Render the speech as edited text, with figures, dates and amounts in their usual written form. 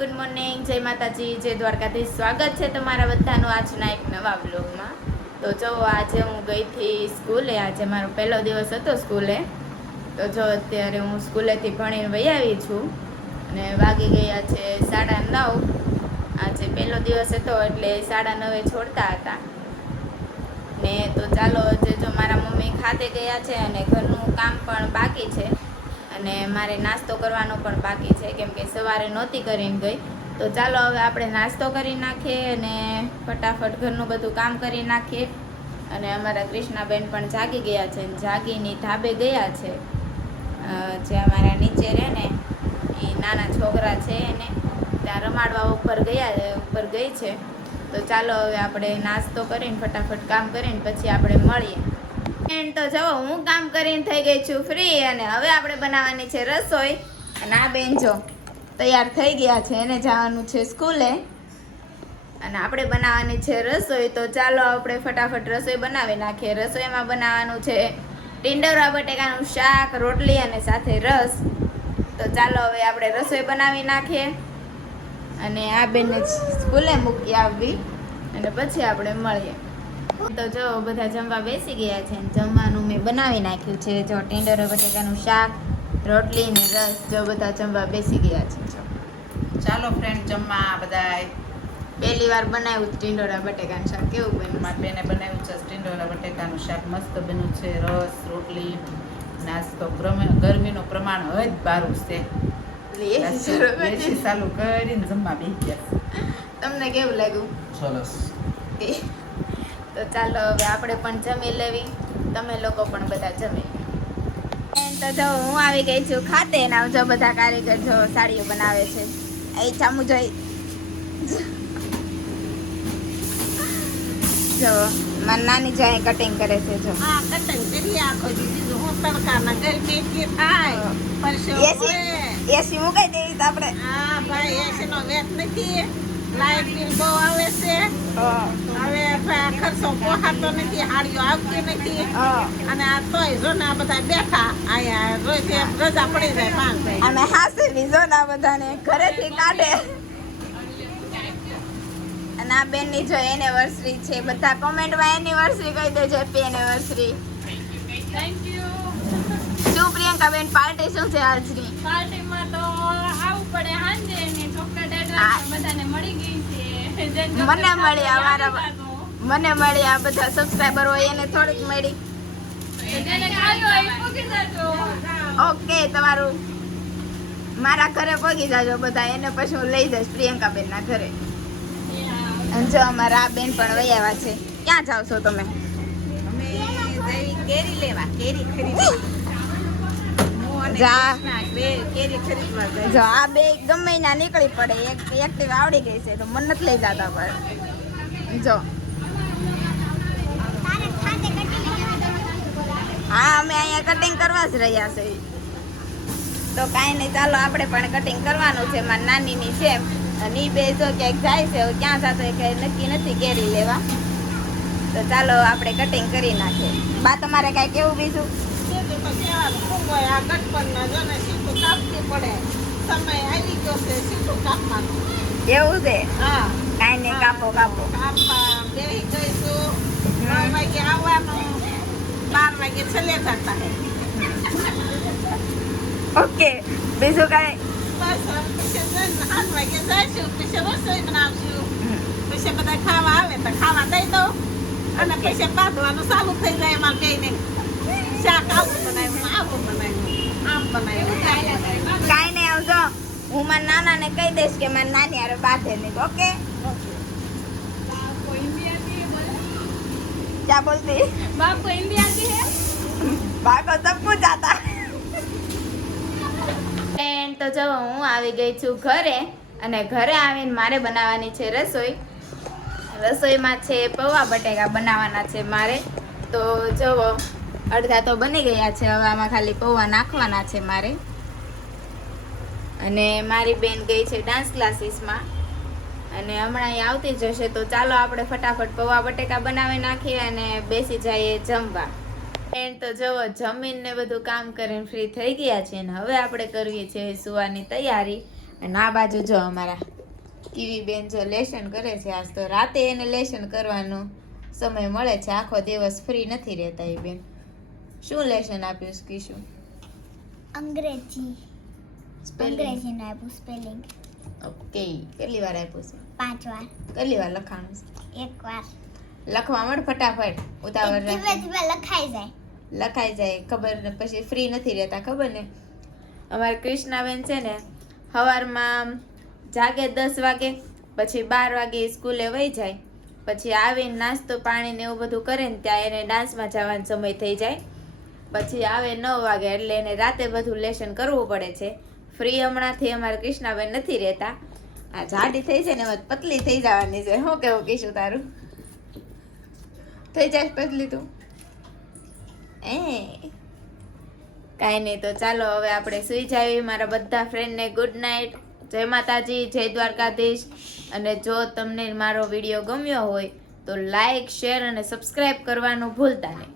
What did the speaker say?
Good morning, જય માતાજી, જય દ્વારકાધીશ. સ્વાગત છે તમારા બધાનું આજના એક નવા બ્લોગમાં. તો જો આજે હું ગઈ હતી સ્કૂલે. આજે મારો પહેલો દિવસ હતો સ્કૂલે. તો જો અત્યારે હું સ્કૂલેથી ભણીને વહી આવી છું અને વાગી ગયા છે 9:30. આજે પહેલો દિવસ હતો એટલે 9:30 છોડતા હતા ને. તો ચાલો આજે જો મારા મમ્મી ખાતે ગયા છે અને ઘરનું કામ પણ બાકી છે અને મારે નાસ્તો કરવાનો પણ બાકી છે, કેમ કે સવારે નહોતી કરીને ગઈ. તો ચાલો હવે આપણે નાસ્તો કરી નાખીએ અને ફટાફટ ઘરનું બધું કામ કરી નાખીએ. અને અમારા કૃષ્ણાબેન પણ જાગી ગયા છે, જાગીની ધાબે ગયા છે. જે અમારા નીચે રહે ને એ નાના છોકરા છે એને ત્યાં રમાડવા ઉપર ગઈ છે. તો ચાલો હવે આપણે નાસ્તો કરીને ફટાફટ કામ કરીને પછી આપણે મળીએ. એન્ડ તો જો હું કામ કરીને થઈ ગઈ છું ફ્રી અને હવે આપણે બનાવવાની છે રસોઈ. અને આ બેન જો તૈયાર થઈ ગયા છે, એને જવાનું છે સ્કૂલે અને આપણે બનાવવાની છે રસોઈ. તો ચાલો આપણે ફટાફટ રસોઈ બનાવી નાખીએ. રસોઈમાં બનાવવાનું છે ટીંડોરા બટેકાનું શાક, રોટલી અને સાથે રસ. તો ચાલો હવે આપણે રસોઈ બનાવી નાખીએ અને આ બેનને સ્કૂલે મૂકી આવવી અને પછી આપણે મળીએ. તો જો બધા જમવા બેસી ગયા છે. જમવાનું મેં બનાવી નાખ્યું છે. જો ટીંડોરા બટેકાનું શાક, રોટલી ને રસ. જો બધા જમવા બેસી ગયા છે. જો ચાલો ફ્રેન્ડ જમવા બધાય. પહેલી વાર બનાવ્યું ટીંડોરા બટેકાનું શાક. કેવું બન્યું? મારી બેને બનાવ્યું છે ટીંડોરા બટેકાનું શાક, મસ્ત બન્યું છે. રસ, રોટલી, નાસ્તો. ગરમીનું પ્રમાણ હવે જ બારું છે. એસી ચાલુ કરીને જમવા બેસી ગયા. તમને કેવું લાગ્યું? સરસ. તો ચાલો હવે આપણે પણ જમી લેવી, તમે લોકો પણ બધા જમી. તો જો હું આવી ગઈ છું ખાતે ના. જો બધા કારીગર જો સાડીઓ બનાવે છે. એ ચામુ જોઈ જો મારી નાની જો અહીં કટિંગ કરે છે. જો કટિંગ કરી આખો દીધી હું તડકાના ગરમી કે થાય પરસેવો એસી મુકાઈ દેવી તો આપણે. હા ભાઈ એસી નો વેટ નથી, લાઈટ બિલ બહુ આવે છે. હવે ખર્ચો પોહાતો નથી, હાડીઓ આવતી નથી. અને આ તોય જો ને આ બધા બેઠા અહીંયા રોજ રજા પડી જાય 5 અમે હાસી બીજો ના બધાને ઘરેથી કાઢે. અને આ બેનની જો એનિવર્સરી છે, બધા કોમેન્ટમાં એનિવર્સરી કહી દેજો, હેપી એનિવર્સરી. Thank you. શું પ્રિયંકા બેન પાર્ટી શું છે આજની? પાર્ટીમાં તો આવવું પડે હાંજે ને ચોકલેટ એડ્રેસ બધાને મળી ગઈ છે. મને મળી, મને મળી, આ બધા સબસ્ક્રાઇબર હોય એને થોડીક મળી. જેને ખાયો એ પૂકી જજો. ઓકે, તમારું મારા ઘરે પગી જાજો બધા, એને પછી હું લઈ જઈશ પ્રિયંકા બેન ના ઘરે. અને જો અમારા આ બેન પણ વહી આવ્યા છે. ક્યાં જાવ છો તમે? અમે જઈ કેરી લેવા, કેરી ખરીદવા. જા કેરી ખરીદવા જાય. જો આ બે ગમે ના નીકળી પડે. એક એક્ટિવ આવડી ગઈ છે તો મને નથી લઈ જતા પર. જો હા, અમે અહીંયા કટિંગ કરવા જ રહ્યા છે. તો કાંઈ નહીં, ચાલો આપણે પણ કટિંગ કરવાનું છે. મારી નાનીની છે અને ઈ બે જો ક્યાંક જાય છે. હવે ક્યાં જતો એ કઈ નક્કી નથી કેરી લેવા. તો ચાલો આપણે કટિંગ કરી નાખીએ. બા તમારે કાંઈ કેવું બીજું? આ ગટપણના જો ને સીધું કાપવી પડે. સમય આવી ગયો છે સીધું કાપવાનું. એવું છે? હા કાંઈ નહીં, કાપો કાપો. કાપવા બેસી જઈશું. 9 વાગે આવવાનું, 12 વાગે છેલ્લે થતા હે. ઓકે, બીજું કાંઈ? બસ પછી 7 વાગે જઈશું, પછી રસોઈ બનાવશું. પછી બધા ખાવા આવે તો ખાવા દઈ દઉં અને પછી બાંધવાનું ચાલુ થઈ જાય. એમાં કહીને શાક આવું બનાવ્યું, આવું બનાવ્યું, આમ બનાવ્યું, કાંઈ નહીં, આવજો. હું મારા નાનાને કહી દઈશ કે મારી નાની હારે બાંધે નહીં. ઓકે, बाप को इंडिया की है बोले. ક્યાં બોલતી? बाप को इंडिया की है. બાકો સબ કુછ આતા. તો જો હું આવી ગઈ છું ઘરે અને ઘરે આવીને મારે બનાવવાની છે રસોઈ. રસોઈમાં છે પૌવા બટેકા બનાવવાના છે મારે. તો જો અડધા તો બની ગયા છે, હવે આમાં ખાલી પૌવા નાખવાના છે મારે. અને મારી બેન ગઈ છે ડાન્સ ક્લાસીસમાં અને હમણાં અહીં આવતી જશે. તો ચાલો આપણે ફટાફટ પૌવા બટેકા બનાવી નાખીએ અને બેસી જઈએ જમવા. તો જુઓ જમીન ને બધું કામ કરીને ફ્રી થઈ ગયા છે ને હવે આપણે કરવી છે સુવાની તૈયારી. અને આ બાજુ જો અમારા કીવી બેન જો લેસન કરે છે. આજ તો રાતે એને લેસન કરવાનો સમય મળે છે, આખો દિવસ ફ્રી નથી રહેતા એ બેન. શું લેસન આપ્યું છે કીશું? અંગ્રેજી અંગ્રેજીનું આપ્યું સ્પેલિંગ ઓકે, કેટલી વાર આપ્યું છે? 5 વાર. કેટલી વાર લખાણું છે? 1 વાર. લખવા માંડ ફટાફટ, ઉતાવળ ધીમે રાખ. ધીમે લખાઈ જાય. લખાઈ જાય ખબર ને, પછી ફ્રી નથી રહેતા ખબર ને. અમારે કૃષ્ણાબેન છે ને સવારમાં જાગે 10 વાગે, પછી 12 વાગે સ્કૂલે વહી જાય, પછી આવીને નાસ્તો પાણી ને એવું બધું કરે ને ત્યાં એને ડાન્સમાં જવાનો સમય થઈ જાય. પછી આવે 9 વાગે, એટલે એને રાતે બધું લેસન કરવું પડે છે. ફ્રી હમણાંથી અમારે કૃષ્ણાબેન નથી રહેતા. આ જાડી થઈ છે ને એમાં પતલી થઈ જવાની છે. શું કેવું કીશું તારું? થઈ જાય પતલી તું? કાંઈ નહીં, તો ચાલો હવે આપણે સુઈ જાવી. મારા બધા ફ્રેન્ડને ગુડ નાઇટ. જય માતાજી, જય દ્વારકાધીશ. અને જો તમને મારો વિડીયો ગમ્યો હોય તો લાઈક, શેર અને સબસ્ક્રાઈબ કરવાનું ભૂલતા નહીં.